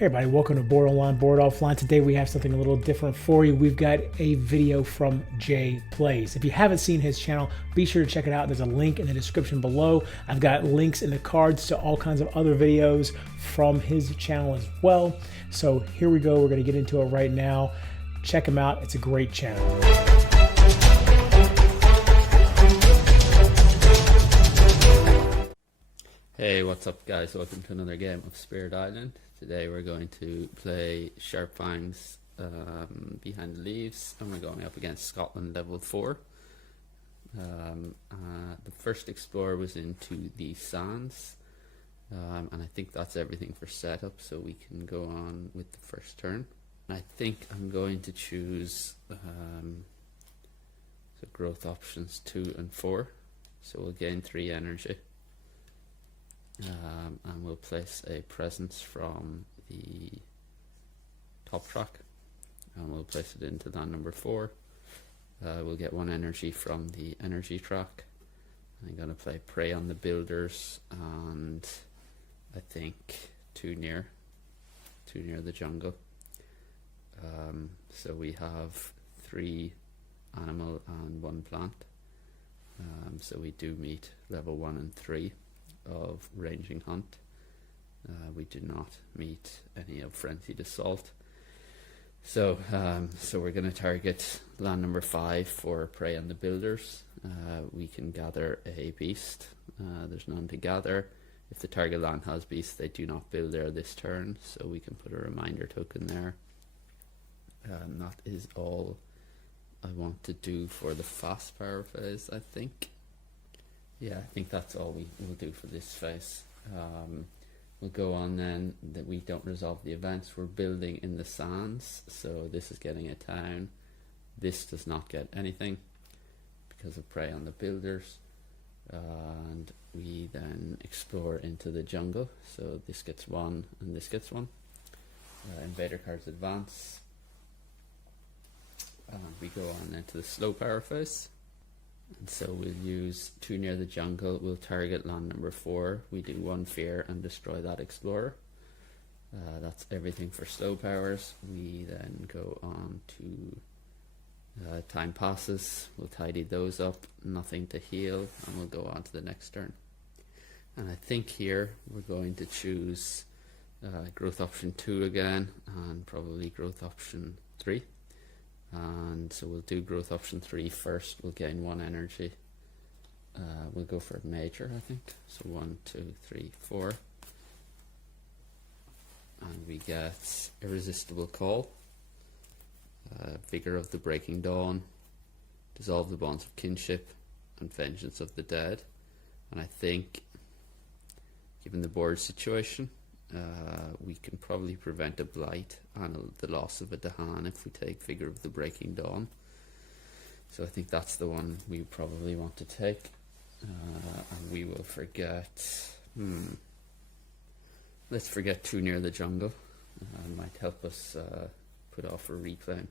Hey everybody, welcome to Board Online, Board Offline. Today we have something a little different for you. We've got a video from Jay Plays. If you haven't seen his channel, be sure to check it out. There's a link in the description below. I've got links in the cards to all kinds of other videos from his channel as well. So here we go. We're going to get into it right now. Check him out. It's a great channel. Hey, what's up guys? Welcome to another game of Spirit Island. Today we're going to play Sharp Fangs behind the leaves, and we're going up against Scotland level 4. The first explorer was into the sands, and I think that's everything for setup, so we can go on with the first turn. I think I'm going to choose the growth options 2 and 4, so we'll gain 3 energy. And we'll place a presence from the top track, and we'll place it into land number 4. We'll get 1 energy from the energy track. I'm going to play Prey on the Builders, and I think 2 near the jungle. So we have 3 animal and 1 plant. So we do meet level 1 and 3 of ranging hunt. We do not meet any of frenzied assault. So we're going to target land number 5 for Prey on the Builders. We can gather a beast. There's none to gather. If the target land has beasts, they do not build there this turn, so we can put a reminder token there. That is all I want to do for the fast power phase, I think. Yeah, I think that's all we will do for this phase. We'll go on then that we don't resolve the events. We're building in the sands, so this is getting a town. This does not get anything because of Prey on the Builders. And we then explore into the jungle, so this gets 1 and this gets 1. Invader cards advance. We go on into the slow power phase. And so we'll use 2 near the jungle. We'll target land number 4. We do 1 fear and destroy that explorer. That's everything for slow powers. We then go on to time passes. We'll tidy those up. Nothing to heal, and we'll go on to the next turn. And I think here we're going to choose growth option 2 again, and probably growth option 3. And so we'll do growth option 3 first. We'll gain 1 energy. We'll go for a major, I think. So 1, 2, 3, 4. And we get Irresistible Call, Vigor of the Breaking Dawn, Dissolve the Bonds of Kinship, and Vengeance of the Dead. And I think, given the board situation, we can probably prevent a blight and the loss of a Dahan if we take Vigor of the Breaking Dawn. So I think that's the one we probably want to take. And we will forget... Let's forget 2 near the jungle. Might help us put off a reclaim.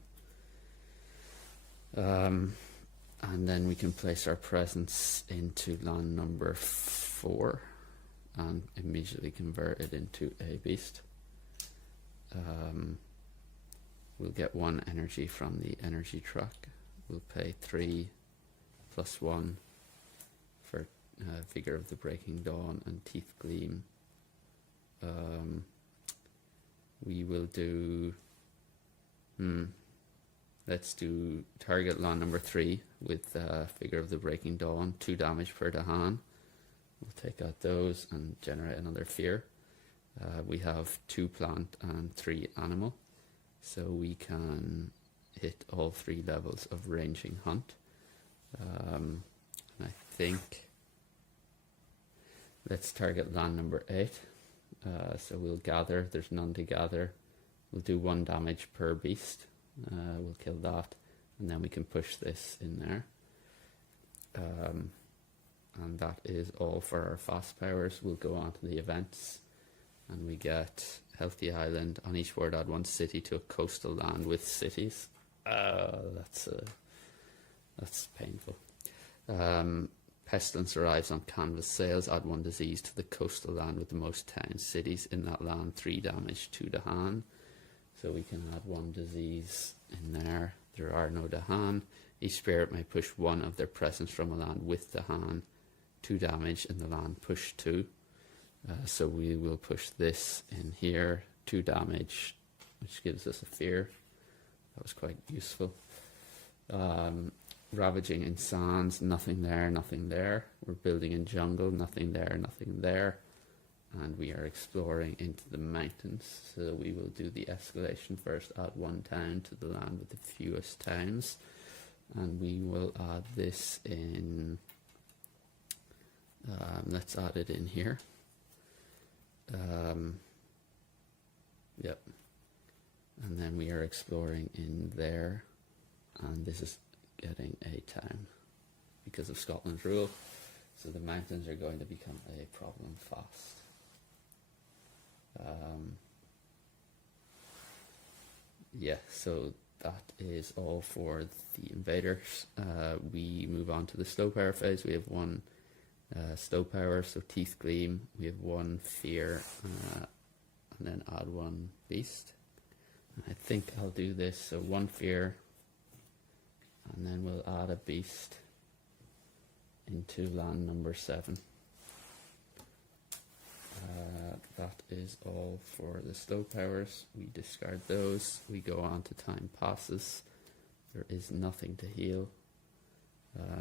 And then we can place our presence into land number 4. And immediately convert it into a beast. We'll get 1 energy from the energy track. We'll pay 3 plus 1 for Vigor of the Breaking Dawn and Teeth Gleam. We will do... let's do target land number 3 with Vigor of the Breaking Dawn, 2 damage per Dahan. We'll take out those and generate another fear. We have 2 plant and 3 animal, so we can hit all 3 levels of ranging hunt. And I think let's target land number 8. So we'll gather. There's none to gather. We'll do 1 damage per beast. We'll kill that, and then we can push this in there. And that is all for our fast powers. We'll go on to the events, and we get Healthy Island. On each board add 1 city to a coastal land with cities. That's painful. Pestilence arrives on canvas sails. Add 1 disease to the coastal land with the most towns, cities in that land. 3 damage to Dahan. So we can add 1 disease in there. There are no Dahan. Each spirit may push 1 of their presence from a land with Dahan. 2 damage in the land. Push 2. So we will push this in here. 2 damage, which gives us a fear. That was quite useful. Ravaging in sands, nothing there, nothing there. We're building in jungle, nothing there, nothing there. And we are exploring into the mountains. So we will do the escalation first, add 1 town to the land with the fewest towns. And we will add this in, let's add it in here. Yep. And then we are exploring in there. And this is getting a town because of Scotland's rule. So the mountains are going to become a problem fast. Yeah, so that is all for the invaders. We move on to the slow power phase. We have 1 slow power, so Teeth Gleam. We have 1 fear, and then add 1 beast. And I think I'll do this, so 1 fear, and then we'll add a beast into land number 7. That is all for the slow powers. We discard those. We go on to time passes. There is nothing to heal.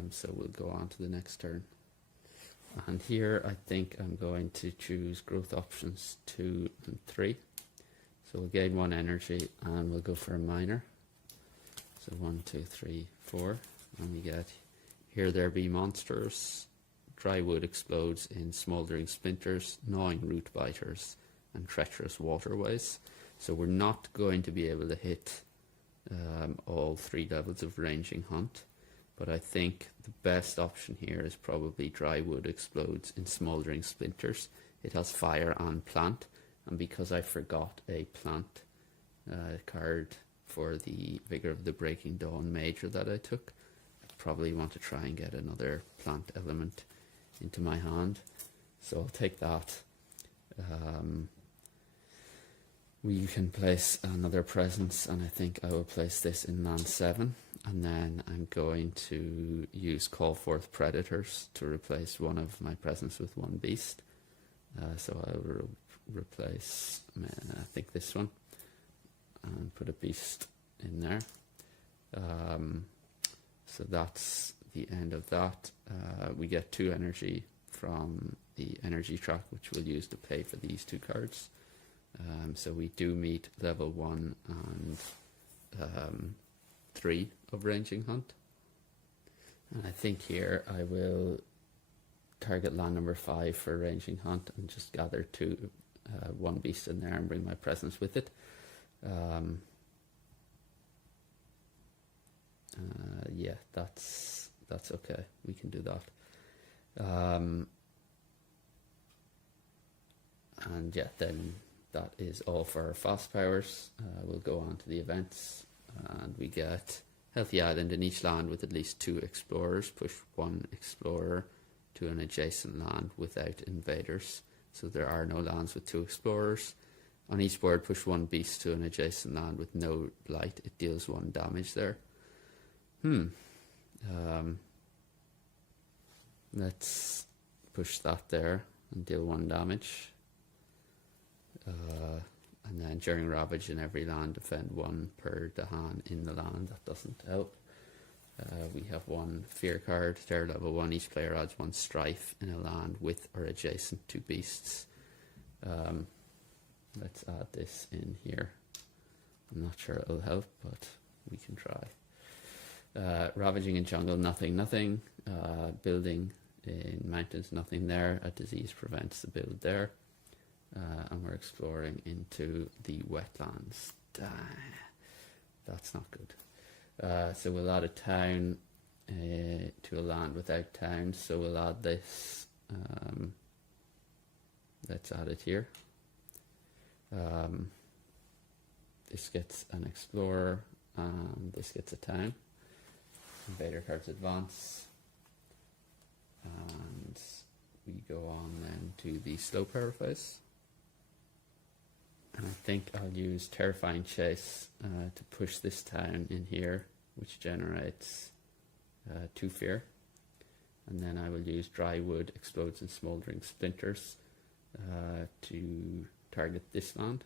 So we'll go on to the next turn. And here I think I'm going to choose growth options 2 and 3. So we'll gain 1 energy and we'll go for a minor. So 1, 2, 3, 4. And we get here there be monsters. Dry wood explodes in smouldering splinters, gnawing root biters, and treacherous waterways. So we're not going to be able to hit all 3 levels of ranging hunt, but I think the best option here is probably dry wood explodes in smouldering splinters. It has fire and plant, and because I forgot a plant card for the Vigor of the Breaking Dawn major that I took, I probably want to try and get another plant element into my hand, so I'll take that. We can place another presence, and I think I will place this in land 7, and then I'm going to use Call Forth Predators to replace 1 of my presence with 1 beast. So I will replace, I think this one, and put a beast in there. So that's the end of that. We get 2 energy from the energy track, which we'll use to pay for these 2 cards. So we do meet level 1 and 3 of ranging hunt. And I think here I will target land number 5 for ranging hunt and just gather 1 beast in there and bring my presence with it. Yeah, that's okay. We can do that. And yeah, then that is all for our fast powers. We'll go on to the events, and we get Healthy Island. In each land with at least 2 explorers, push 1 explorer to an adjacent land without invaders. So there are no lands with 2 explorers. On each board, push 1 beast to an adjacent land with no blight. It deals 1 damage there. Let's push that there and deal 1 damage. And then during Ravage in every land, defend 1 per Dahan in the land. That doesn't help. We have 1 fear card. They're level 1. Each player adds 1 strife in a land with or adjacent to beasts. Let's add this in here. I'm not sure it'll help, but we can try. Ravaging in jungle, nothing. Building in mountains, nothing there. A disease prevents the build there. And we're exploring into the wetlands. That's not good. So we'll add a town to a land without towns. So we'll add this. Let's add it here. This gets an explorer, and this gets a town. Invader cards advance. and we go on then to the slow power phase. And I think I'll use Terrifying Chase to push this town in here, which generates 2 fear. And then I will use Dry Wood Explodes in Smouldering Splinters to target this land.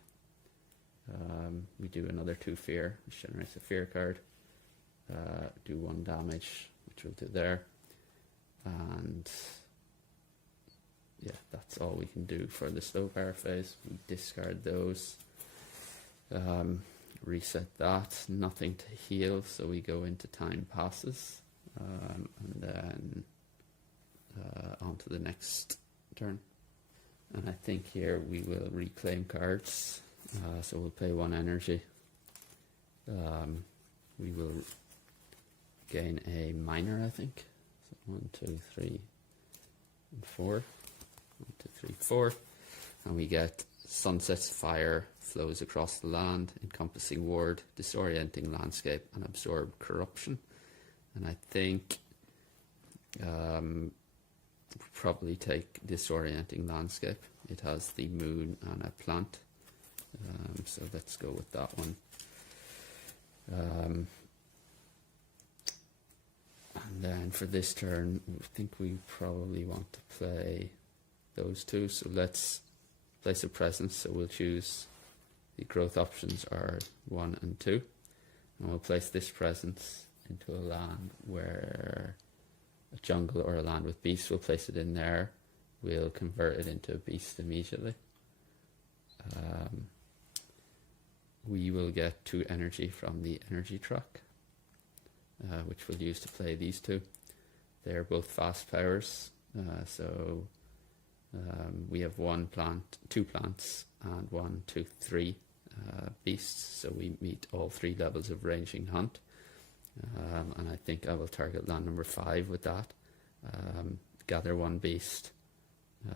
We do another 2 fear, which generates a fear card. Do 1 damage, which we'll do there. And yeah, that's all we can do for the slow power phase. We discard those. Reset that. Nothing to heal, so we go into Time Passes. And then on to the next turn. And I think here we will reclaim cards. So we'll pay 1 energy. We will gain a minor, I think. So 1, 2, 3, and 4. 1, 2, 3, 4. And we get Sunset's Fire flows across the land, encompassing ward, disorienting landscape, and absorb corruption. And I think probably take disorienting landscape. It has the moon and a plant. So let's go with that one. And then for this turn, I think we probably want to play those 2. So let's place a presence. So we'll choose the growth options are 1 and 2. And we'll place this presence into a land where a jungle or a land with beasts. We'll place it in there. We'll convert it into a beast immediately. We will get 2 energy from the energy truck, which we'll use to play these 2. They're both fast powers, so we have 1 plant, 2 plants, and 1, 2, 3 beasts. So we meet all 3 levels of ranging hunt, and I think I will target land number 5 with that. Gather 1 beast,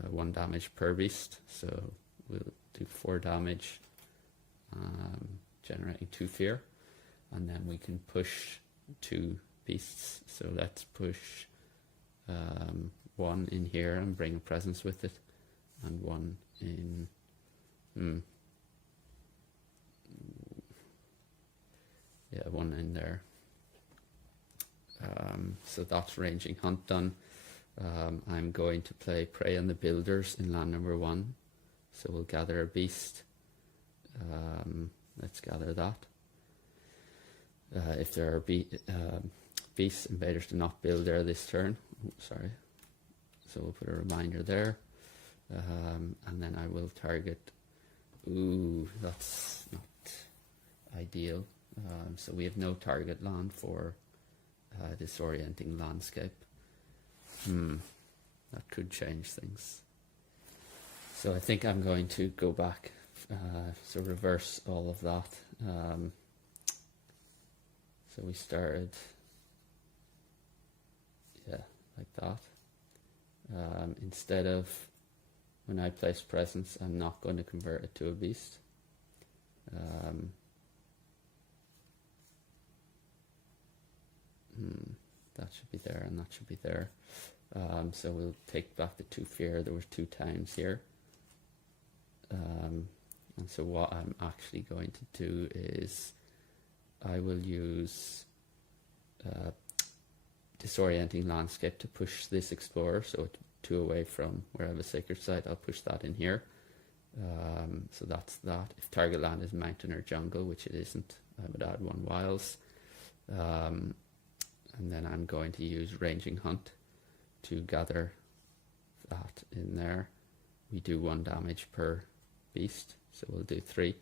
1 damage per beast. So we'll do 4 damage. Generating 2 fear, and then we can push 2 beasts. So let's push 1 in here and bring a presence with it, and 1 in yeah, 1 in there. So that's ranging hunt done. I'm going to play Prey on the Builders in land number 1. So we'll gather a beast. Let's gather that. If there are beasts, invaders do not build there this turn. Ooh, sorry. So we'll put a reminder there. And then I will target. Ooh, that's not ideal. So we have no target land for disorienting landscape. That could change things. So I think I'm going to go back. So reverse all of that. So we started, yeah, like that. Instead of when I place presence, I'm not going to convert it to a beast. That should be there, and that should be there. So we'll take back the 2 fear. There was 2 times here. And so what I'm actually going to do is I will use disorienting landscape to push this explorer, so 2 away from where I have a sacred site. I'll push that in here. So that's that. If target land is mountain or jungle, which it isn't, I would add 1 wilds. And then I'm going to use ranging hunt to gather that in there. We do 1 damage per beast, so we'll do 3.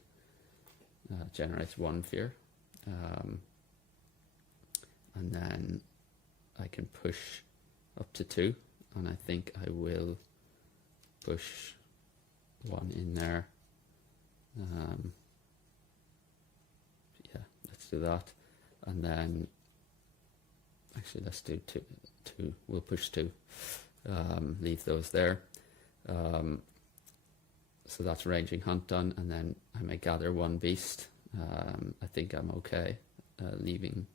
Generates 1 fear. And then I can push up to 2, and I think I will push 1 in there. Yeah, let's do that. And then actually let's do 2. We'll push 2. Leave those there. So that's ranging hunt done, and then I may gather 1 beast. I think I'm okay leaving.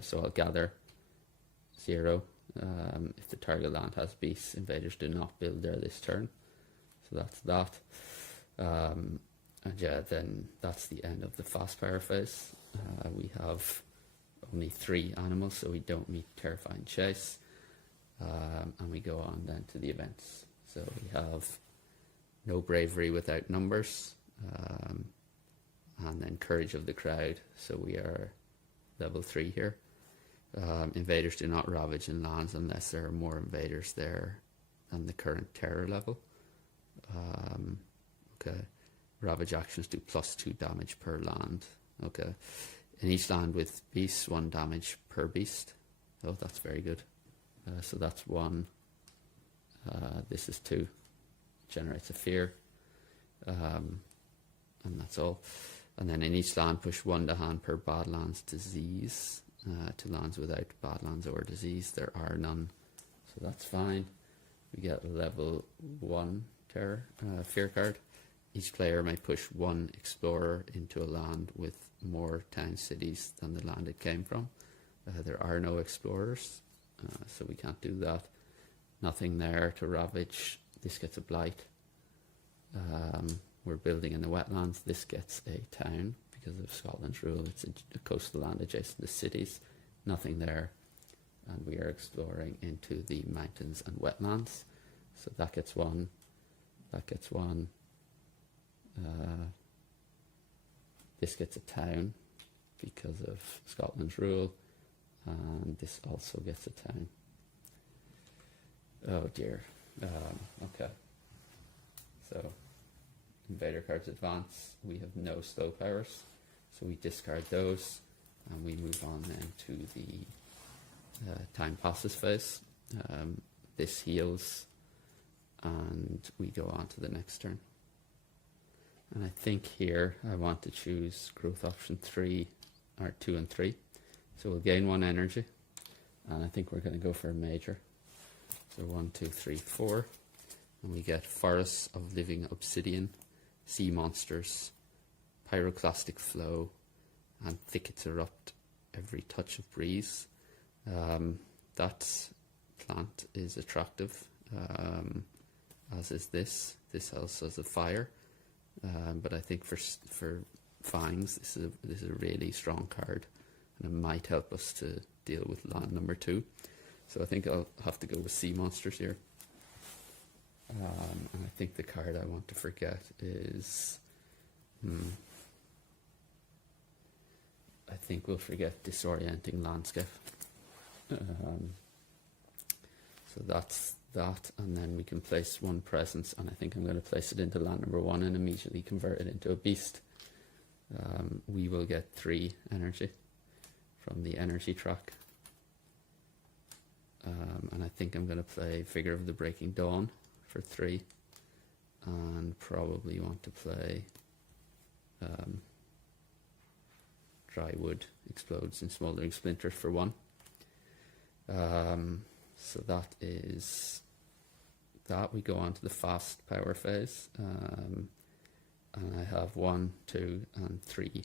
So I'll gather 0, If the target land has beasts, invaders do not build there this turn. So that's that. And yeah, then that's the end of the fast power phase. We have only 3 animals, so we don't meet terrifying chase. And we go on then to the events. So we have no bravery without numbers, and then courage of the crowd. So we are level 3 here. Invaders do not ravage in lands unless there are more invaders there than the current terror level. Okay. Ravage actions do +2 damage per land. Okay. In each land with beasts, 1 damage per beast. Oh, that's very good. So that's 1. This is 2. Generates a fear. And that's all. And then in each land, push 1 to hand per Badlands disease to lands without Badlands or disease. There are none, so that's fine. We get a level 1 terror fear card. Each player may push 1 explorer into a land with more town cities than the land it came from. There are no explorers, so we can't do that. Nothing there to ravage. This gets a blight. We're building in the wetlands. This gets a town because of Scotland's rule. It's a coastal land adjacent to cities. Nothing there. And we are exploring into the mountains and wetlands. So that gets 1. That gets 1. This gets a town because of Scotland's rule. And this also gets a town. Oh dear. Okay. So, invader cards advance. We have no slow powers, so we discard those, and we move on then to the time passes phase. This heals, and we go on to the next turn. And I think here I want to choose growth option 3, or 2 and 3. So we'll gain 1 energy, and I think we're going to go for a major. So 1, 2, 3, 4. And we get Forests of Living Obsidian, Sea Monsters, Pyroclastic Flow, and Thickets Erupt Every Touch of Breeze. That plant is attractive, as is this. This also has a fire, but I think for Fangs, this is a really strong card, and it might help us to deal with land number 2. So I think I'll have to go with Sea Monsters here. And I think the card I want to forget is, I think we'll forget Disorienting Landscape. So that's that, and then we can place 1 presence, and I think I'm going to place it into land number 1 and immediately convert it into a beast. We will get 3 energy from the energy track. And I think I'm going to play Figure of the Breaking Dawn for 3, and probably want to play Dry Wood Explodes in Smouldering Splinters for 1. So that is that. We go on to the fast power phase, and I have 1, 2, and 3.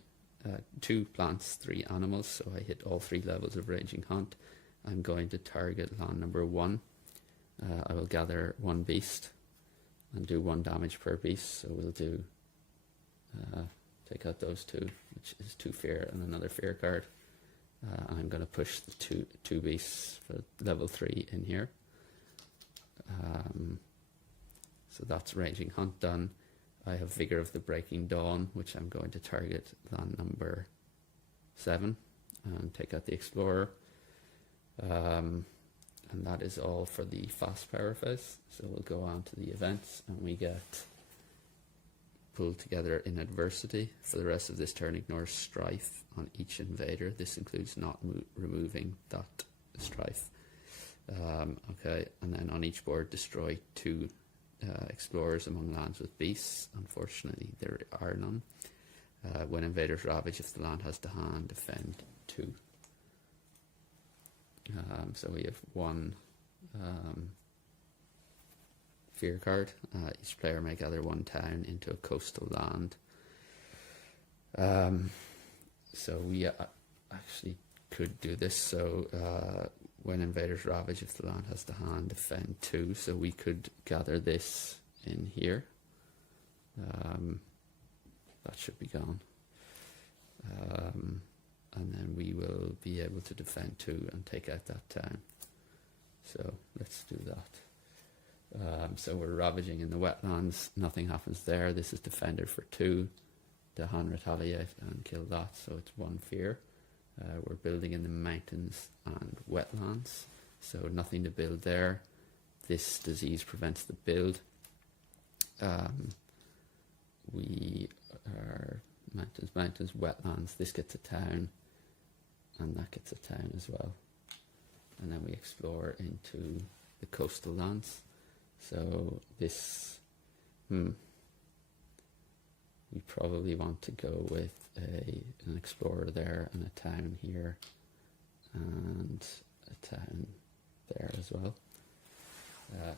2 plants, 3 animals, so I hit all 3 levels of Raging Hunt. I'm going to target land number 1. I will gather 1 beast and do 1 damage per beast. So we'll do take out those 2, which is 2 fear and another fear card. And I'm going to push the two beasts for level 3 in here. So that's Raging Hunt done. I have Vigor of the Breaking Dawn, which I'm going to target land number 7 and take out the Explorer. And that is all for the fast power phase. So we'll go on to the events, and we get Pulled Together in Adversity. For the rest of this turn, ignore Strife on each invader. This includes not removing that Strife. Okay, and then on each board, destroy 2 explorers among lands with beasts. Unfortunately, there are none. When invaders ravage, if the land has to hand, defend 2. So we have 1 fear card. Each player may gather 1 town into a coastal land. So we actually could do this. So when invaders ravage, if the land has the hand, defend 2. So we could gather this in here. That should be gone. And then we will be able to defend 2 and take out that town. So let's do that. So we're ravaging in the wetlands, nothing happens there. This is defended for 2. Dahan retaliate and kill that, so it's 1 fear. We're building in the mountains and wetlands, so nothing to build there. This disease prevents the build. We are mountains, wetlands. This gets a town, and that gets a town as well. And then we explore into the coastal lands. So this, we probably want to go with an explorer there and a town here and a town there as well.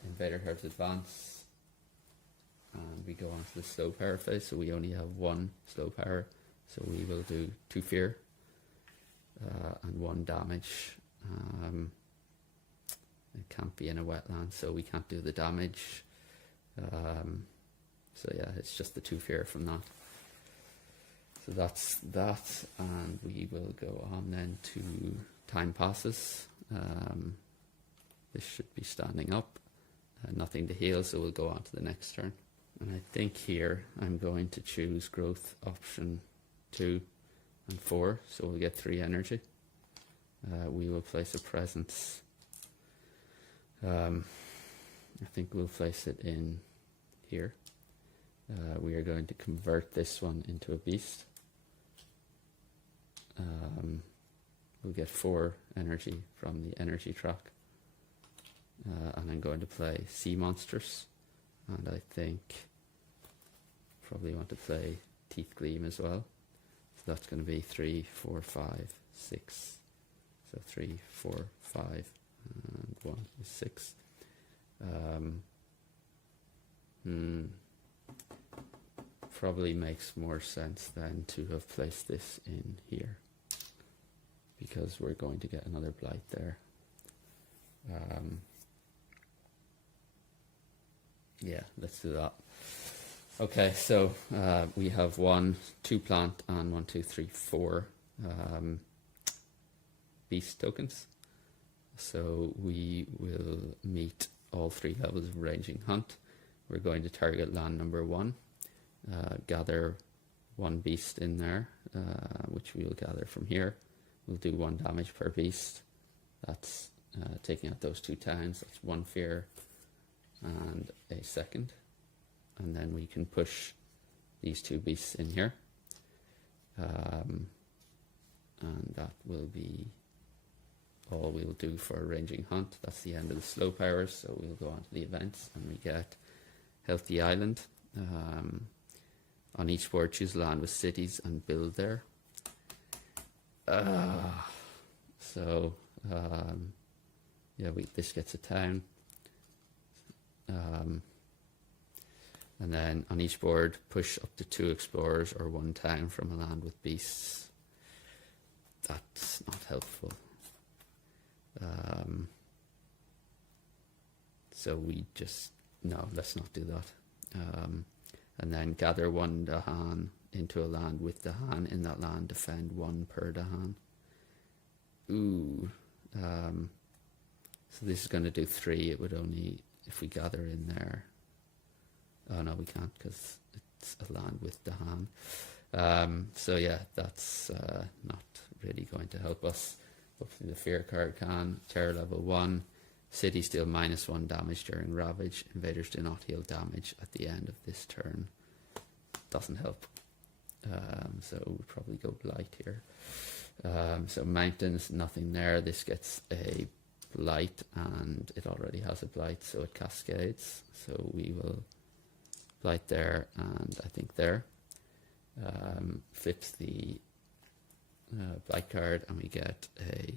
Invader herds advance, and we go on to the slow power phase. So we only have 1 slow power, so we will do 2 fear and 1 damage. It can't be in a wetland, so we can't do the damage. So yeah, it's just the 2 fear from that. So that's that, and we will go on then to time passes. This should be standing up. Nothing to heal, so we'll go on to the next turn. And I think here I'm going to choose growth option 2 and 4, so we'll get 3 energy. We will place a presence. I think we'll place it in here. We are going to convert this one into a beast. We'll get 4 energy from the energy track. And I'm going to play sea monsters. And I think probably want to play Teeth Gleam as well. So that's going to be 3, 4, 5, 6. So 3, 4, 5, and 1 is 6. Probably makes more sense then to have placed this in here, because we're going to get another blight there. Yeah, let's do that. Okay, so we have 1, 2 plant and 1, 2, 3, 4 beast tokens. So we will meet all 3 levels of ranging hunt. We're going to target land number 1, gather 1 beast in there, which we will gather from here. We'll do 1 damage per beast. That's taking out those 2 towns. That's 1 fear and a second. And then we can push these 2 beasts in here. And that will be all we'll do for a ranging hunt. That's the end of the slow powers, so we'll go on to the events, and we get Healthy Island. On each board, choose land with cities and build there. Yeah, this gets a town. And then on each board, push up to 2 explorers or 1 town from a land with beasts. That's not helpful. So we just, no, let's not do that. And then gather 1 Dahan into a land with Dahan in that land, defend 1 per Dahan. Ooh. So this is going to do 3. It would only, if we gather in there. Oh no, we can't, because it's a land with Dahan. So yeah, that's not really going to help us. Hopefully the fear card can. Terror level 1. Cities deal -1 damage during ravage. Invaders do not heal damage at the end of this turn. Doesn't help. So we'll probably go blight here. So mountains, nothing there. This gets a blight, and it already has a blight, so it cascades. So we will blight there, and I think there. Flips the blight card, and we get a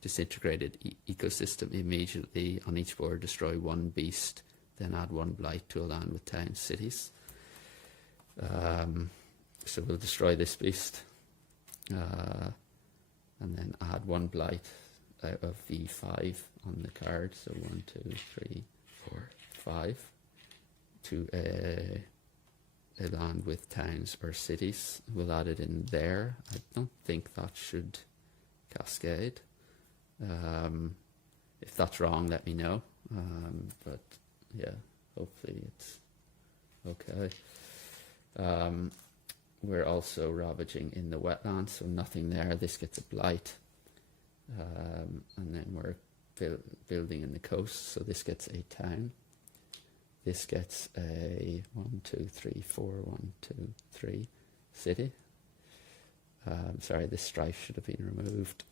disintegrated ecosystem immediately. On each board, destroy 1 beast, then add 1 blight to a land with towns, cities. So we'll destroy this beast, and then add 1 blight out of the 5 on the card. So 1, 2, 3, 4, 5 to a land with towns or cities. We'll add it in there. I don't think that should cascade. If that's wrong, let me know. But yeah, hopefully it's okay. We're also ravaging in the wetlands, so nothing there. This gets a blight. And then we're building in the coast, so this gets a town. This gets a 1, 2, 3, 4, 1, 2, 3 city. Sorry, this strife should have been removed.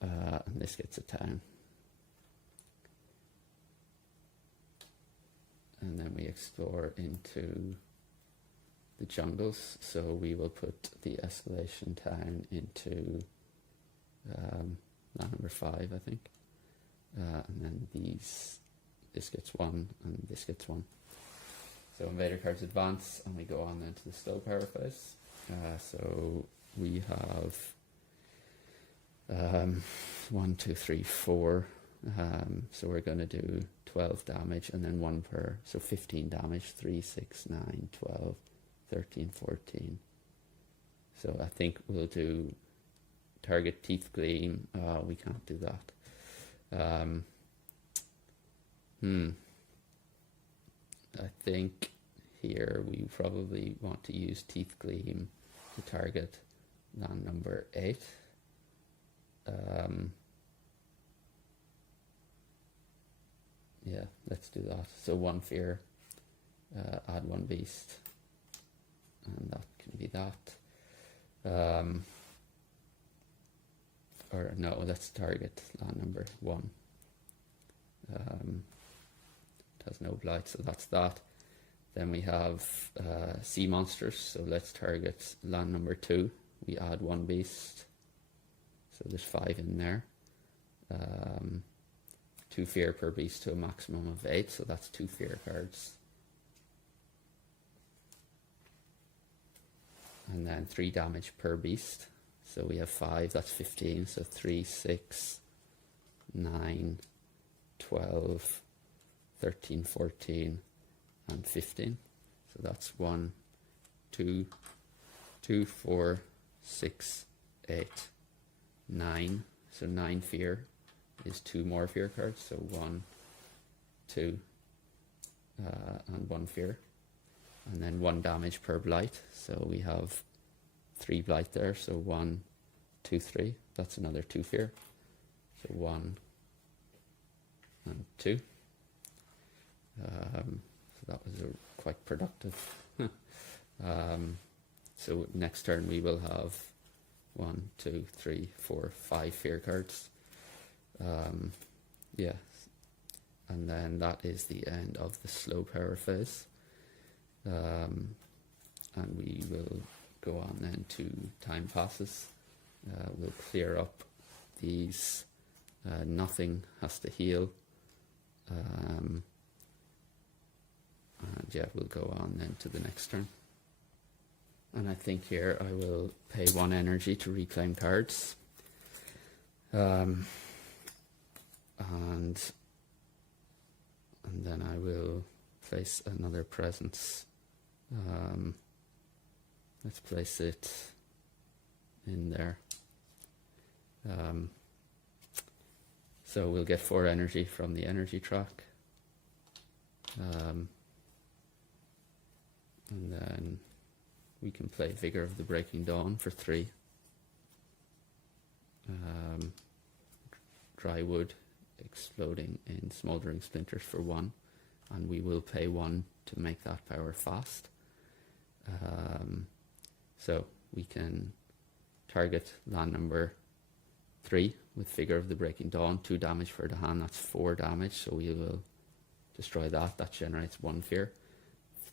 And this gets a town. And then we explore into the jungles. So we will put the escalation town into land number 5, I think. And then this gets 1 and this gets 1. So invader cards advance, and we go on then to the slow power phase. So we have 1, 2, 3, 4. So we're going to do 12 damage and then 1 per, so 15 damage, 3, 6, 9, 12, 13, 14. So I think we'll do target teeth gleam. We can't do that. I think here we probably want to use teeth gleam to target land number 8. Yeah, let's do that. So 1 fear, add 1 beast, and that can be that. Or no, let's target land number 1. It has no blight, so that's that. Then we have sea monsters, so let's target land number 2. We add 1 beast, so there's 5 in there. 2 fear per beast to a maximum of 8, so that's 2 fear cards. And then 3 damage per beast, so we have 5, that's 15, so 3, 6, 9, 12, 13, 14, and 15. So that's 1, 2, 4, 6, 8, 9. So 9 fear is 2 more fear cards. So 1, 2, and 1 fear. And then 1 damage per blight. So we have 3 blight there. So 1, 2, 3. That's another 2 fear. So 1 and 2. So that was quite productive. So next turn we will have 1, 2, 3, 4, 5 fear cards. Yeah, and then that is the end of the slow power phase. And we will go on then to time passes. We'll clear up these. Nothing has to heal. And yeah, we'll go on then to the next turn. And I think here I will pay 1 energy to reclaim cards. And then I will place another presence. Let's place it in there. So we'll get 4 energy from the energy track. And then we can play Vigor of the Breaking Dawn for 3. Dry wood exploding in smoldering splinters for 1, and we will pay 1 to make that power fast. So we can target land number 3 with Vigor of the Breaking Dawn, 2 damage for the hand, that's 4 damage, so we will destroy that. That generates 1 fear.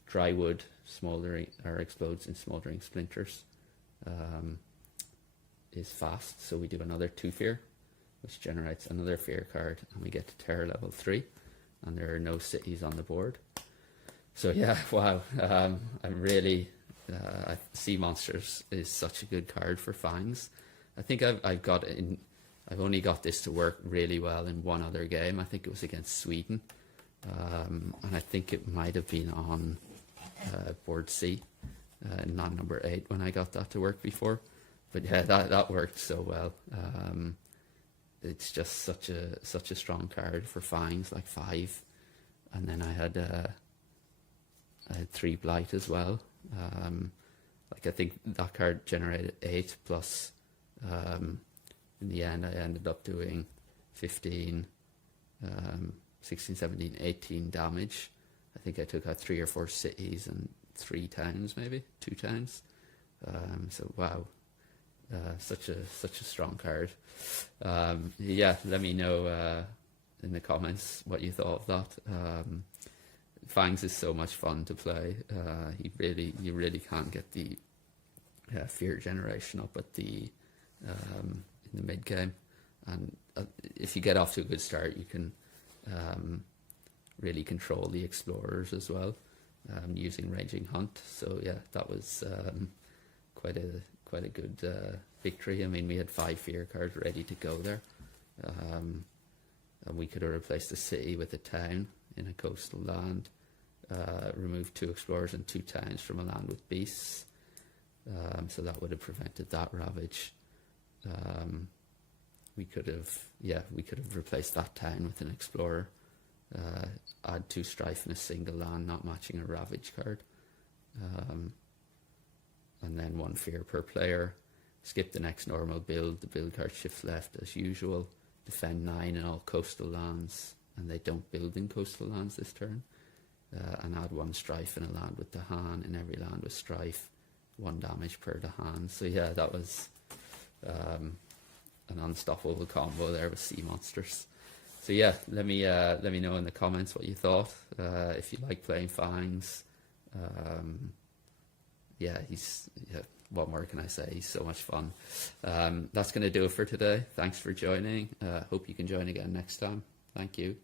Dry wood smoldering or explodes in smoldering splinters is fast, so we do another 2 fear, which generates another fear card, and we get to terror level 3, and there are no cities on the board. So yeah, wow, I'm really Sea Monsters is such a good card for Fangs. I think I've got it in I've only got this to work really well in one other game. I think it was against Sweden, and I think it might have been on board C, not number 8 when I got that to work before. But yeah, that worked so well. It's just such a strong card for Fangs, like 5, and then I had 3 blight as well. Like I think that card generated 8 plus. In the end, I ended up doing 15, 16, 17, 18 damage. I think I took out 3 or 4 cities and 3 towns, maybe 2 towns. So wow, such a strong card. Yeah, let me know in the comments what you thought of that. Fangs is so much fun to play. You really can't get the fear generation up at the in the mid game, and if you get off to a good start, you can really control the explorers as well, using ranging hunt. So yeah, that was quite a good victory. I mean, we had 5 fear cards ready to go there, and we could have replaced the city with a town in a coastal land, removed 2 explorers and 2 towns from a land with beasts. So that would have prevented that ravage. We could have replaced that town with an explorer, add 2 strife in a single land, not matching a ravage card, and then 1 fear per player. Skip the next normal build. The build card shifts left as usual. Defend 9 in all coastal lands, and they don't build in coastal lands this turn. And add 1 strife in a land with the Han. In every land with strife, 1 damage per the Han. So yeah, that was an unstoppable combo there with sea monsters. So yeah, let me know in the comments what you thought. If you like playing Fangs, what more can I say? He's so much fun. That's going to do it for today. Thanks for joining. Hope you can join again next time. Thank you.